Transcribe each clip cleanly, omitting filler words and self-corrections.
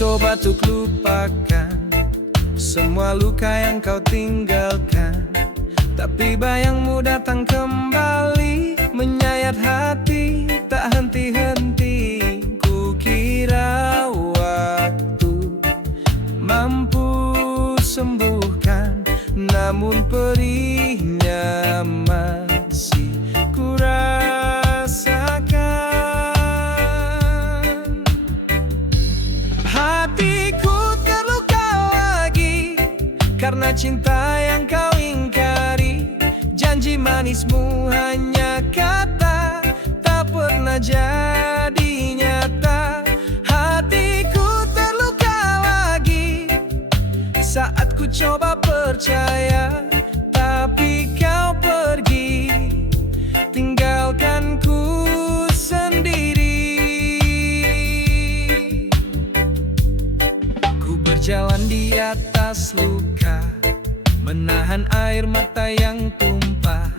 coba untuk lupakan semua luka yang kau tinggalkan, tapi bayangmu datang kembali, menyayat hati tak henti-henti. Ku kira waktu mampu sembuhkan, namun perihnya masih ku rasakan. Hatiku terluka lagi karena cinta yang kau ingkari. Janji manismu hanya kata, tak pernah jadi nyata. Hatiku terluka lagi saat ku coba percaya, tapi kau pergi, tinggalkan ku sendiri. Ku berjalan di atas luka, menahan air mata yang tumpah.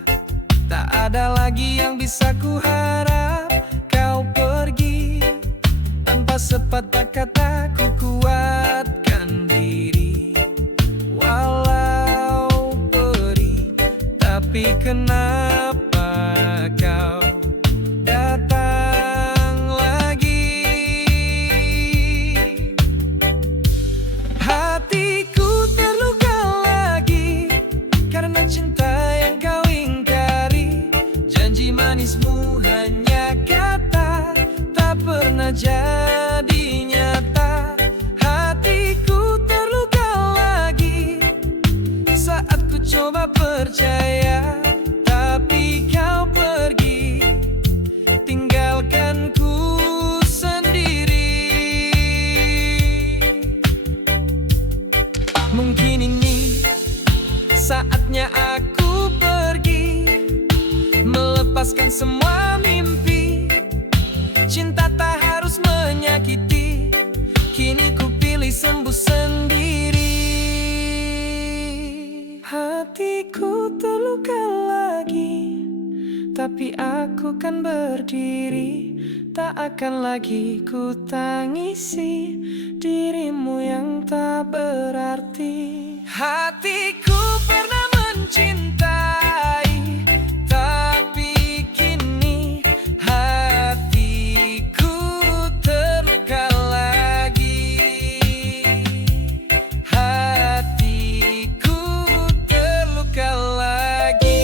Tak ada lagi yang bisa ku harap, kau pergi tanpa sepatah kata. Ku kuatkan diri walau perih, tapi kenapa kau datang lagi? Hatiku terluka lagi karena cinta yang kau ingkari. Janji manismu hanya kata, tak pernah jadi nyata. Hatiku terluka lagi saat ku coba percaya, tapi kau pergi, tinggalkan ku sendiri. Mungkin ini saatnya aku pergi, melepaskan semua mimpi. Cinta tak harus menyakiti, kini ku pilih sembuh sendiri. Hatiku terluka lagi, tapi aku kan berdiri. Tak akan lagi ku tangisi dirimu yang tak berarti. Hatiku pernah mencintai, tapi kini hatiku terluka lagi. Hatiku terluka lagi.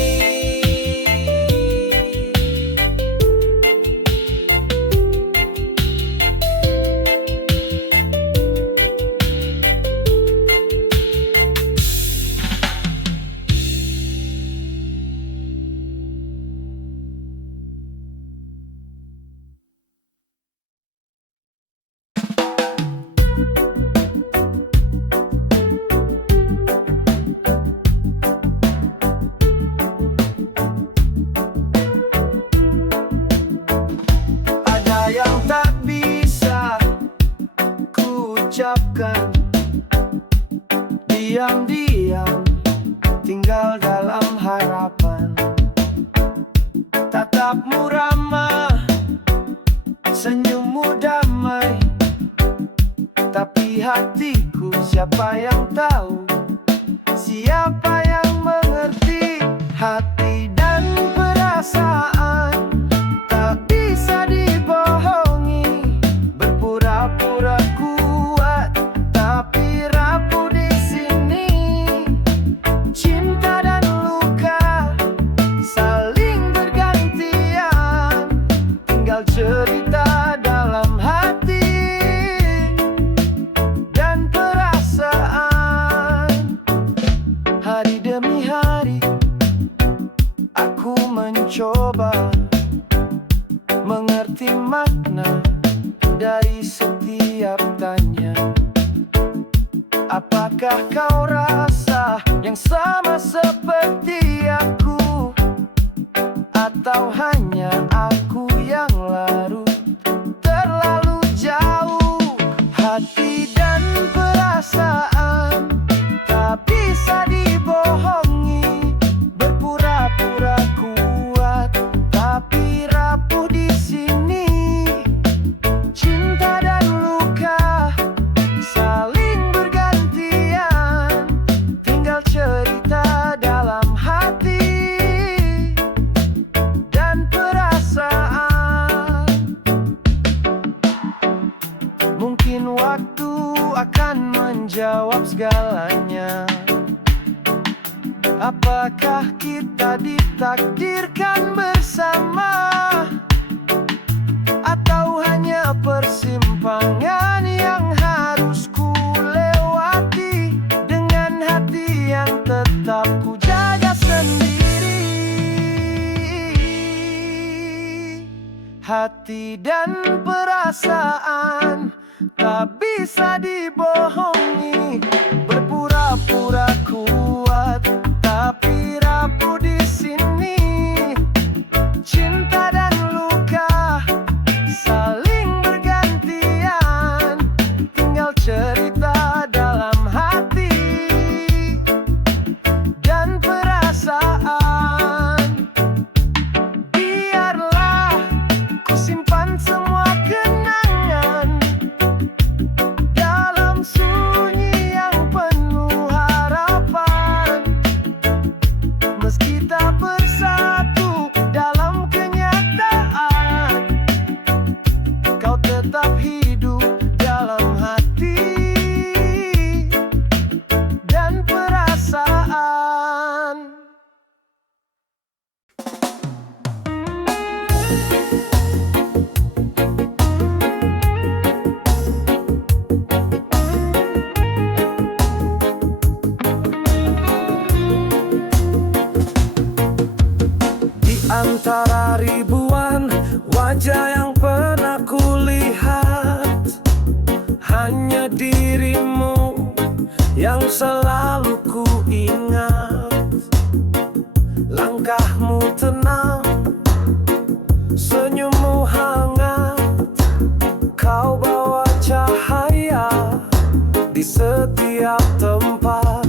Ada yang tak bisa ku ucapkan, diam-diam tinggal dalam harapan. Tatapmu ramah, senyummu damai, tapi hatiku siapa yang tahu, siapa yang mengerti. Hati dan perasaan tak bisa dibohongi, berpura-pura kuat tapi rapuh di sini. Cinta dan luka saling bergantian, tinggal cerita dalam hati dan perasaan. Hari demi hari aku mencoba mengerti makna dari setiap tanya. Apakah kau rasa yang sama seperti aku, atau hanya aku yang larut terlalu jauh? Hati dan perasaan tak bisa dibohongi, berpura-pura kuat tapi rapuh di sini. Cinta dan luka menjawab segalanya. Apakah kita ditakdirkan bersama, atau hanya persimpangan yang harus ku lewati dengan hati yang tetap ku jaga sendiri. Hati dan perasaan tak bisa dibohongi, berpura-pura kuat tapi rapuh di sini. Cinta dan luka saling bergantian, tinggal cerita dalam hati dan perasaan. Biarlah ku simpan semua kenangan dalam sunyi yang penuh harapan. Meski tak bersatu dalam kenyataan, kau tetap hidup dalam hati dan perasaan. Di antara ribuan wajah yang pernah kulihat, hanya dirimu yang selalu ku ingat. Langkahmu tenang, senyummu hangat, kau bawa cahaya di setiap tempat.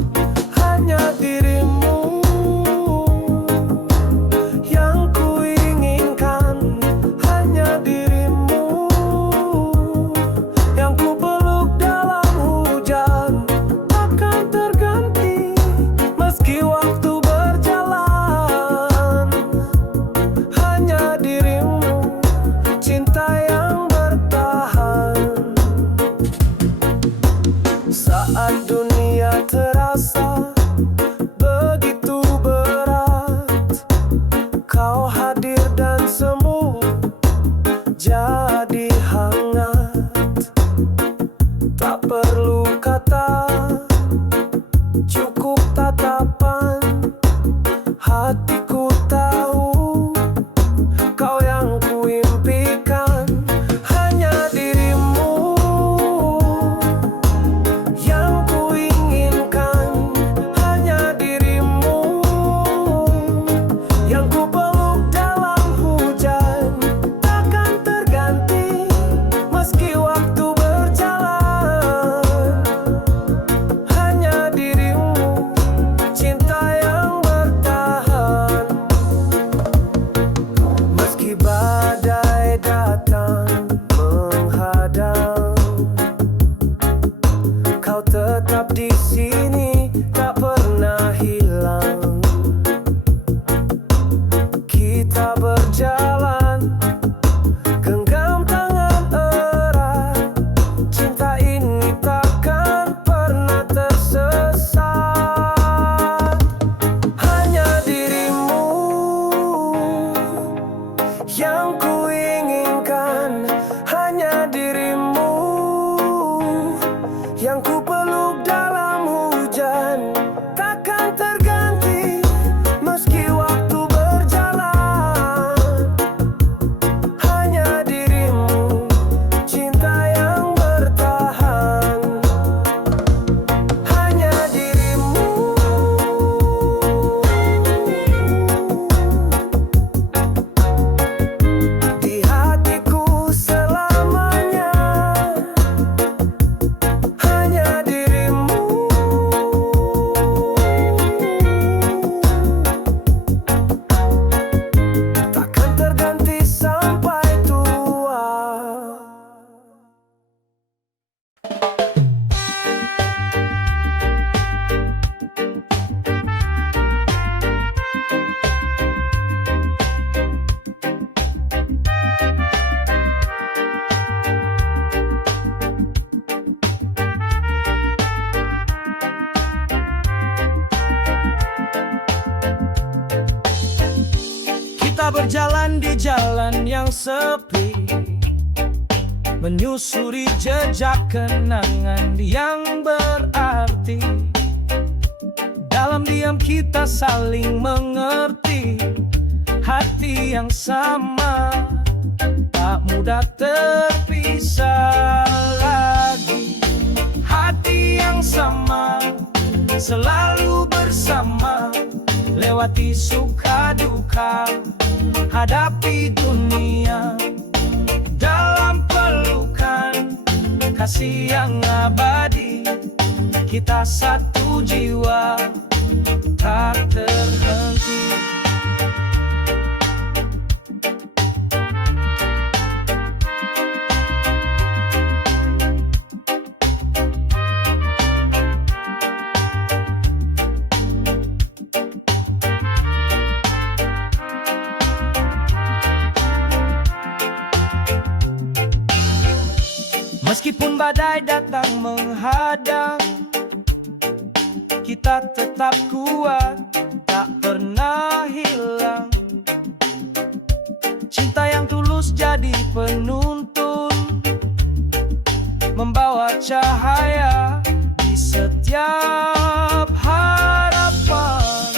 Hanya dirimu yang ku inginkan, hanya dirimu yang ku peluk dalam hujan. Takkan terganti meski waktu berjalan. Hanya dirimu, cinta yang bertahan. Saat dunia terasa begitu berat, kau hadir dan semu jadi hangat. Tak perlu kata, cukup tatapan. Hatiku tahu kau yang ku impikan. Hanya dirimu yang ku inginkan, hanya dirimu yang ku peluk dalam hujan. Takkan terganti meski waktu berjalan. Hanya dirimu, cinta yang bertahan. Meski badai datang menghadang, kau tetap di sini, tak pernah hilang. Kita berjalan, genggam tangan erat. Cinta ini takkan pernah tersesat. Hanya dirimu yang ku inginkan, hanya dirimu yang ku peluk dalam hujan. Takkan terganti meski waktu berjalan. Hanya dirimu, cinta yang bertahan. Hanya dirimu. Di hatiku selamanya. Hanya dirimu. Kita berjalan di jalan yang sepi, menyusuri jejak kenangan yang berarti. Dalam diam kita saling mengerti, hati yang sama tak mudah terpisah lagi. Hati yang sama selalu bersama, lewati suka duka, hadapi dunia dalam pelukan kasih yang abadi. Kita satu jiwa tak terhenti. Meskipun badai datang menghadang, kita tetap kuat, tak pernah hilang. Cinta yang tulus jadi penuntun, membawa cahaya di setiap harapan.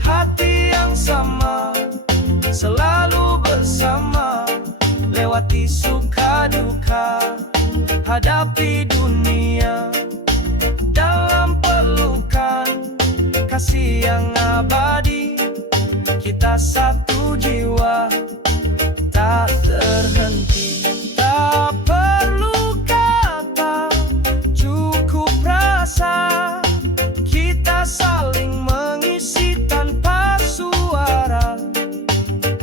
Hati yang sama selalu bersama, lewati suka duka, hadapi dunia dalam pelukan kasih yang abadi. Kita satu jiwa tak terhenti. Tak perlu kata, cukup rasa. Kita saling mengisi tanpa suara.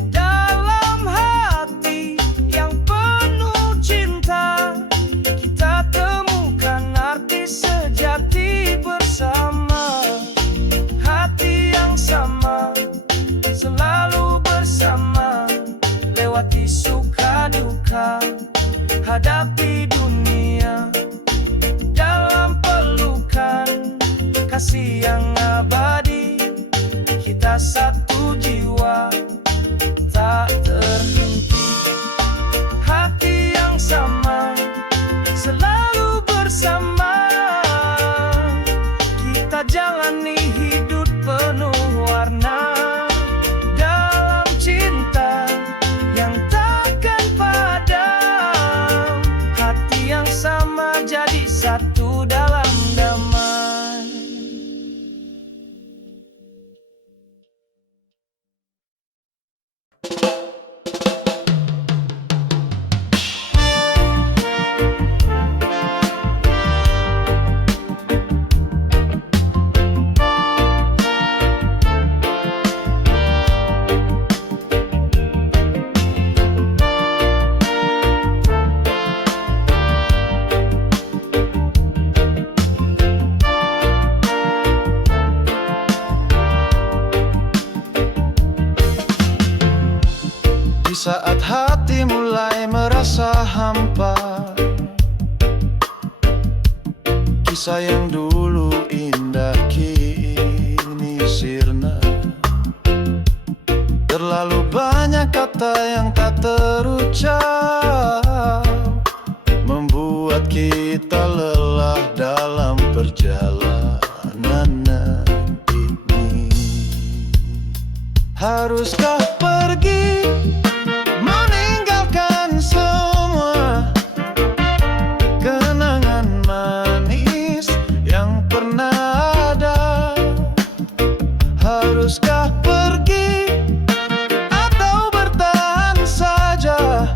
Dalam hati yang penuh cinta, kita temukan arti sejati bersama. Hati yang sama selalu bersama, lewati suka duka, hadapi dunia dalam pelukan kasih yang abadi. Kita satu jiwa tak terhenti. Hati yang sama selalu bersama, kita jalani hidup penuh warna. Dalam cinta yang takkan padam, hati yang sama jadi satu dalam damai. Di saat hati mulai merasa hampa, kisah yang dulu indah kini sirna. Terlalu banyak kata yang tak terucap, membuat kita lelah dalam perjalanan ini. Haruskah pergi meninggalkan semua kenangan manis yang pernah ada? Haruskah pergi atau bertahan saja,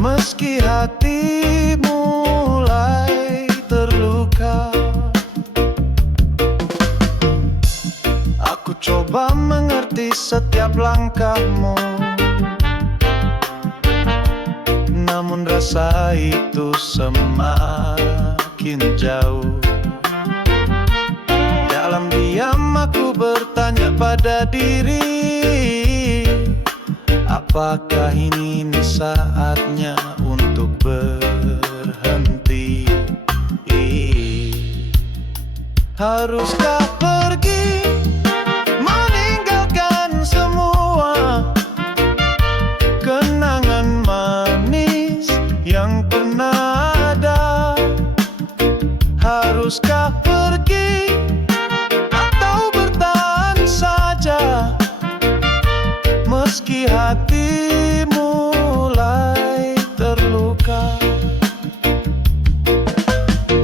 meski hati mulai terluka? Aku coba mengerti setiap langkahmu, namun rasa itu semakin jauh. Dalam diam aku bertanya pada diri, apakah ini saatnya untuk berhenti? Haruskah pergi meninggalkan semua Haruskah pergi atau bertahan saja, meski hati mulai terluka?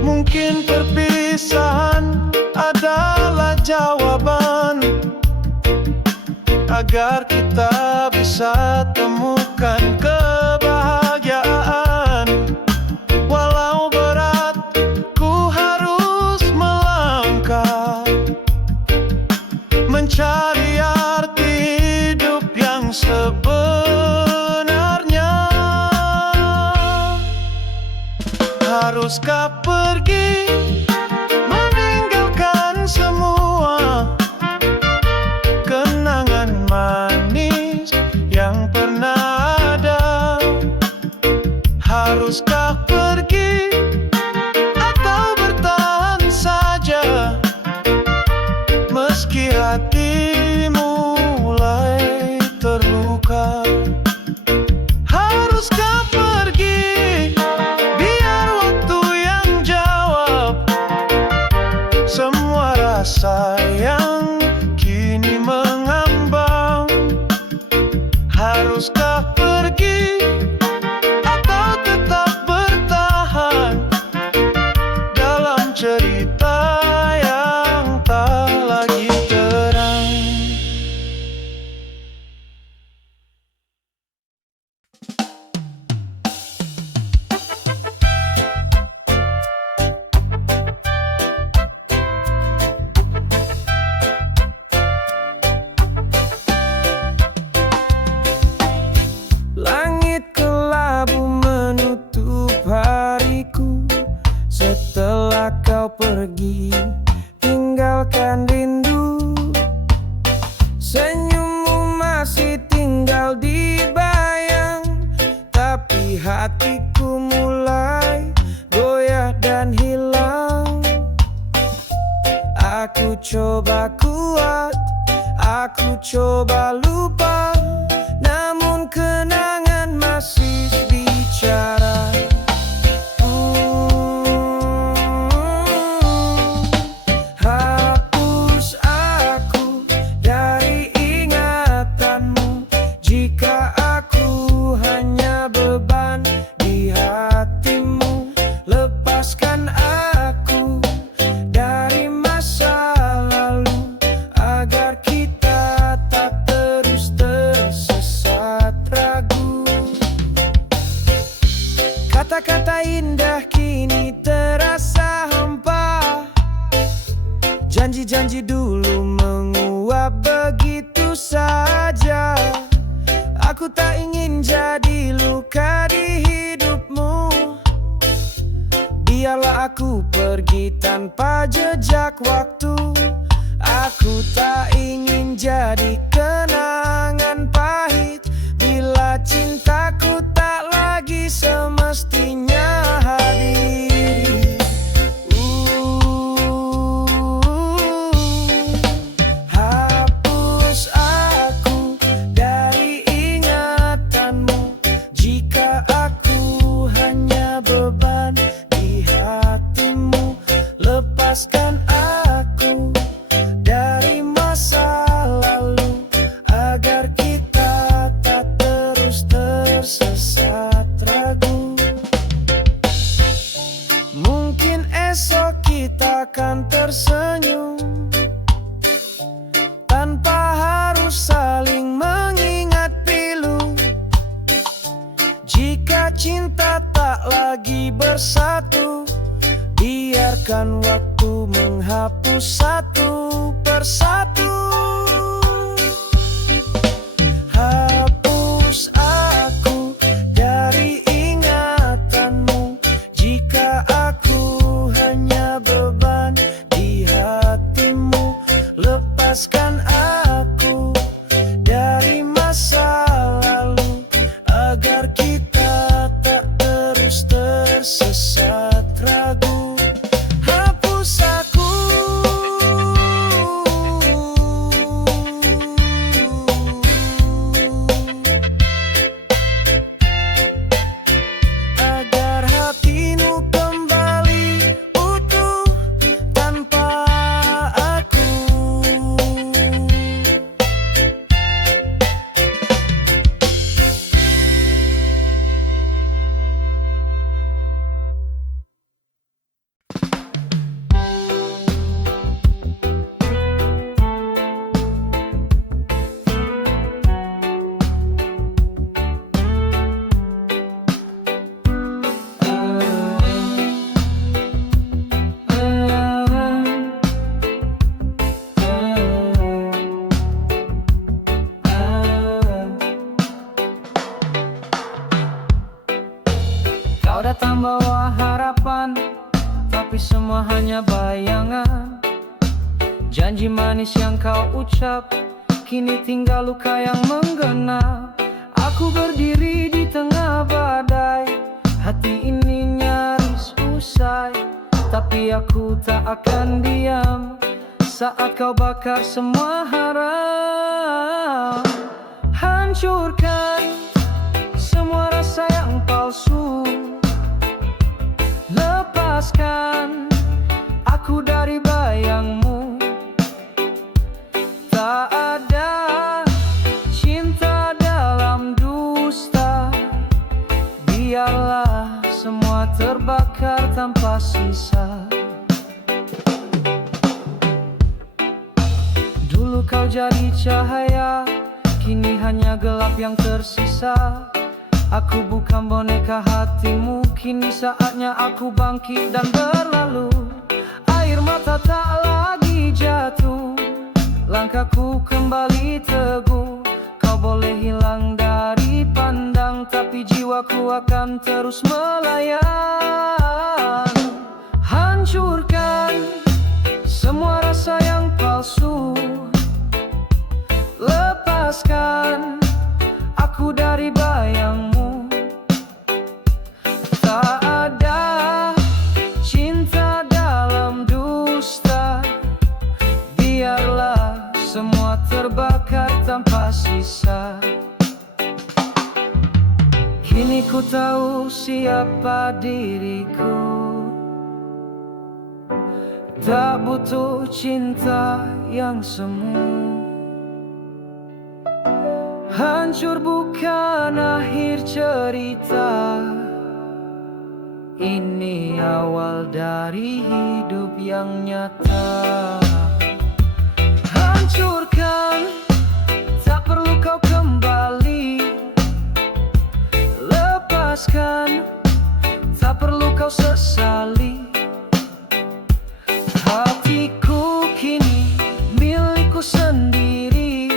Mungkin perpisahan adalah jawaban agar kita bisa temukan kebahagiaan. Walau berat, ku harus melangkah, mencari arti hidup yang sebenarnya. Haruskah pergi, meninggalkan semua kenangan manis yang pernah ada? Haruskah pergi atau bertahan saja, meski hati mulai terluka? Haruskah pergi, biar waktu yang jawab semua rasa yang kini mengambang? Haruskah pergi atau tetap bertahan dalam cerita yang tak lagi terang? Langit kelabu menutup hariku setelah kau pergi, tinggalkan rindu. Senyummu masih tinggal di bayang, tapi hatiku mulai goyah dan hilang. Aku coba kuat, aku coba lupa, namun kenangan masih bicara. Hapus aku dari ingatanmu, jika aku hanya beban di hatimu. Lepaskan aku dari masa lalu, agar kita tak terus tersesat ragu. Kata-kata indah kini terasa hampa, janji-janji dulu menguap begitu saja. Aku tak ingin jadi luka di hidupmu, biarlah aku pergi tanpa jejak waktu. Aku tak ingin jadi kenangan pahit, bila cintaku tak lagi semestinya hadir. Hapus aku dari ingatanmu, jika aku hanya beban di hatimu. Lepaskan aku dari masa lalu, agar kita tak terus tersesat ragu. Mungkin esok kita akan tersenyum tanpa harus saling mengingat pilu. Jika cinta tak lagi bersatu, biarkan waktu menghapus satu persatu. Hapus aku dari ingatanmu, jika aku hanya beban di hatimu. Lepaskan aku dari masa lalu, agar kita tak terus tersesat ragu. Hapus aku semua hanya bayangan. Janji manis yang kau ucap, kini tinggal luka yang menggenap. Aku berdiri di tengah badai, hati ini nyaris usai. Tapi aku tak akan diam saat kau bakar semua harap. Hancurkan semua rasa yang palsu, lepaskan aku dari bayangmu. Tak ada cinta dalam dusta, biarlah semua terbakar tanpa sisa. Dulu kau jadi cahaya, kini hanya gelap yang tersisa. Aku bukan boneka hatimu, kini saatnya aku bangkit dan berlalu. Air mata tak lagi jatuh, langkahku kembali teguh. Kau boleh hilang dari pandang, tapi jiwaku akan terus melayan. Hancurkan semua rasa yang palsu, lepaskan aku dari bayangmu. Tak ada cinta dalam dusta, biarlah semua terbakar tanpa sisa. Kini ku tahu siapa diriku, tak butuh cinta yang semu. Hancur bukan akhir cerita, ini awal dari hidup yang nyata. Hancurkan, tak perlu kau kembali. Lepaskan, tak perlu kau sesali. Hatiku kini milikku sendiri,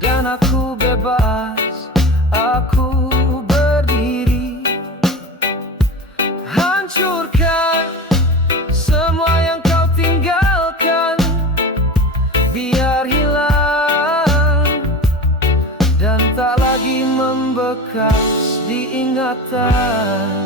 dan aku bebas, aku berdiri. Hancurkan semua yang kau tinggalkan, biar hilang dan tak lagi membekas di ingatan.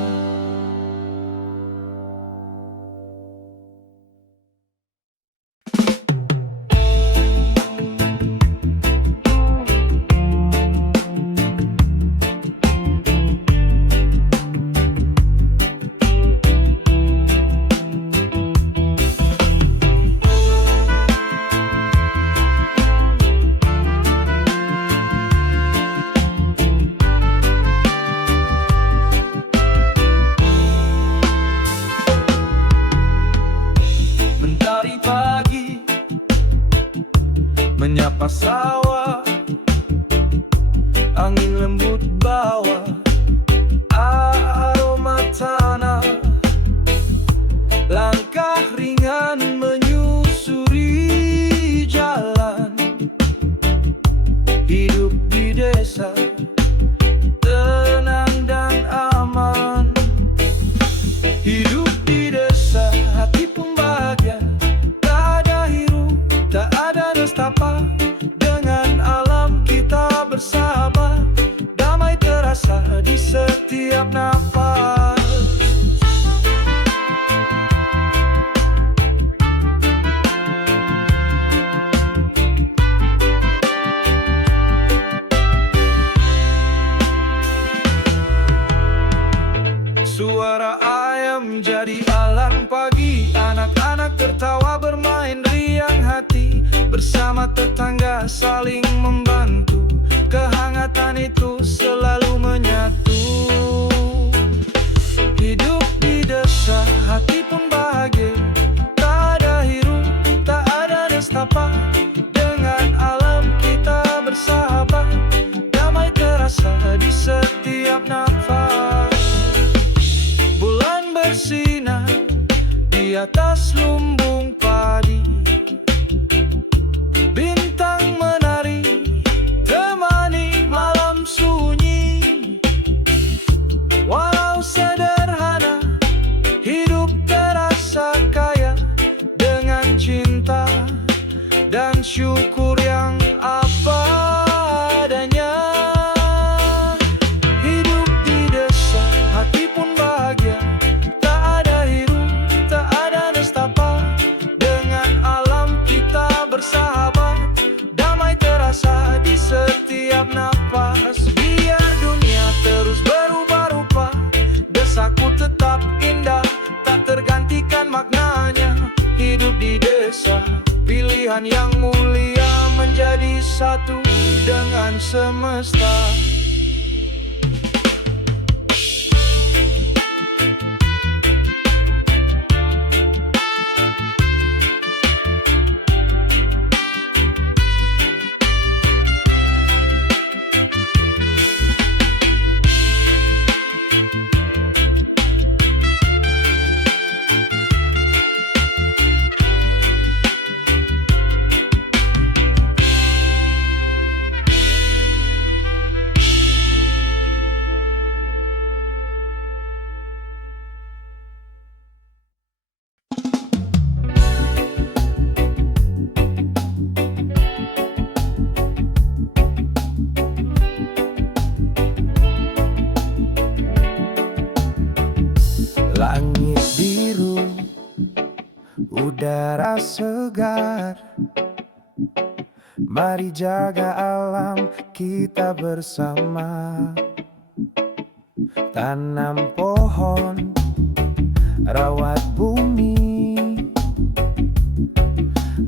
Pagi menyapa sawah, angin lembut bawa aroma tanah. Langkah ringan menyusuri jalan, hidup di desa tenang dan aman. Hidup di desa, hati pun bahagia. Tak ada nestapa, dengan alam kita bersahabat. Damai terasa di setiap napas. Suara ayam jadi alarm pagi, anak-anak tertawa bermain riang hati. Bersama tetangga saling membantu, kehangatan itu selalu menyatu. Hidup di desa, hati pun bahagia. Tak ada hiruk, tak ada nestapa, dengan alam kita bersahabat. Damai terasa di setiap nafas. Bulan bersinar di atas lumbung padi, bintang menari temani malam sunyi. Walau sederhana, hidup terasa maknanya hidup di desa. Pilihan yang mulia menjadi satu dengan semesta. Langit biru, udara segar. Mari jaga alam kita bersama. Tanam pohon, rawat bumi,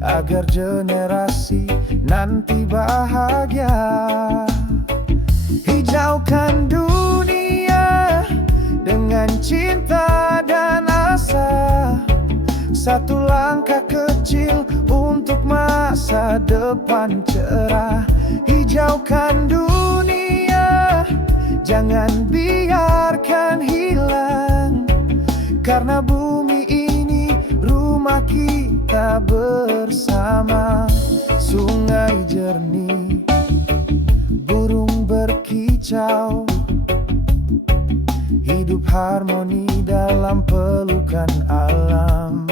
agar generasi nanti bahagia. Hijaukan dunia dengan cinta dan asa. Satu langkah kecil untuk masa depan cerah. Hijaukan dunia, jangan biarkan hilang. Karena bumi ini rumah kita bersama. Sungai jernih, burung berkicau, hidup harmoni dalam pelukan alam.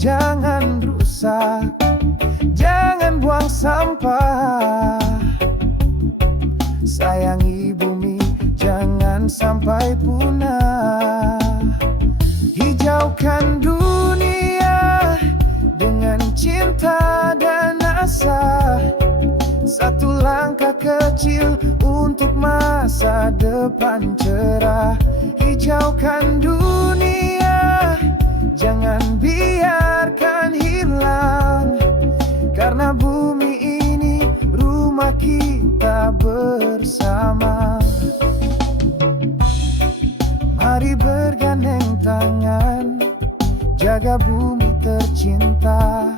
Jangan rusak, jangan buang sampah. Sayangi bumi, jangan sampai punah. Hijaukan dunia dengan cinta dan asa. Satu langkah kecil untuk masa depan cerah. Hijaukan dunia, jangan biarkan hilang. Karena bumi ini rumah kita bersama. Mari bergandeng tangan, jaga bumi tercinta.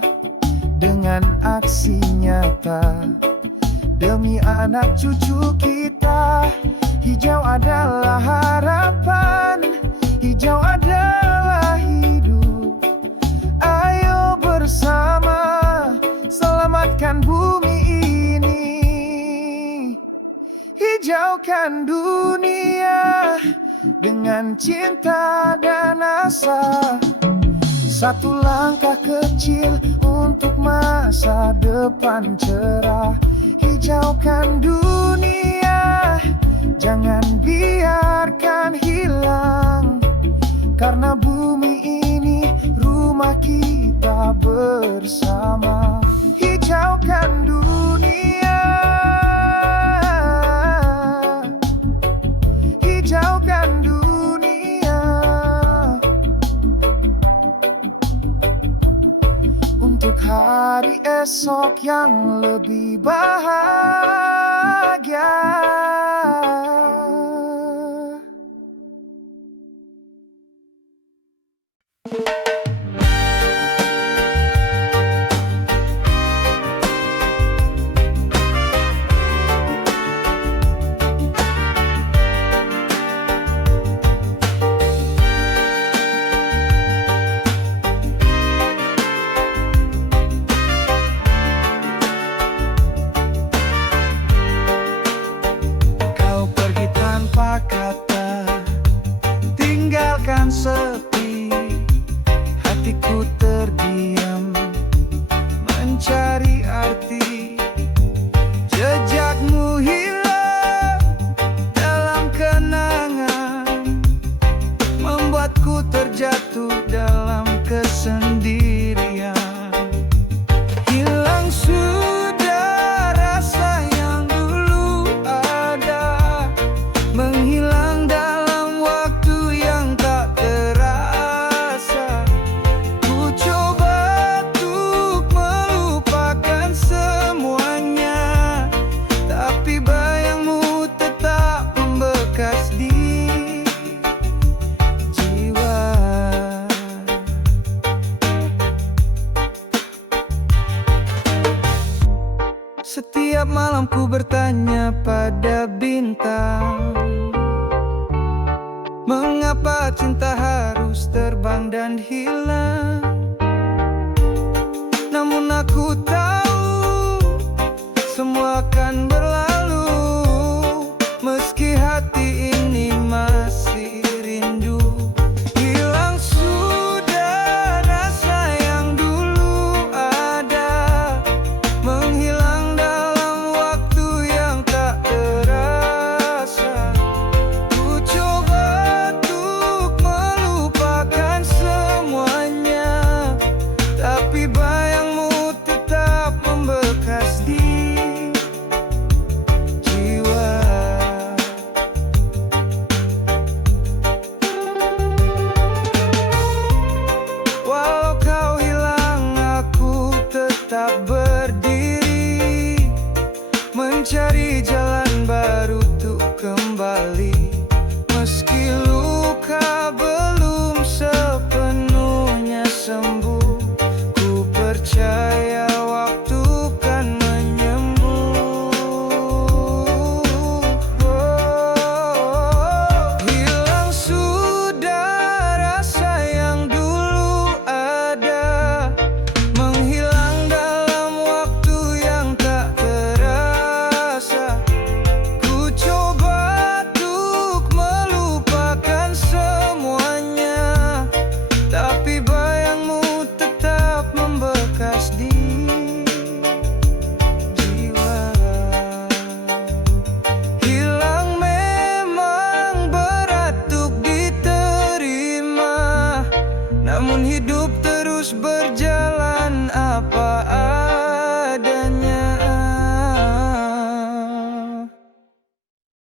Dengan aksi nyata, demi anak cucu kita. Hijau adalah harapan, hijau adalah hidup. Ayo bersama selamatkan bumi ini. Hijaukan dunia dengan cinta dan asa. Satu langkah kecil untuk masa depan cerah. Hijaukan dunia, jangan biarkan hilang. Karena bumi ini rumah kita bersama. Hijaukan dunia, hijaukan dunia, untuk hari esok yang lebih bahagia. Kau pergi Setiap malam ku bertanya pada bintang, mengapa cinta harus terbang dan hilang?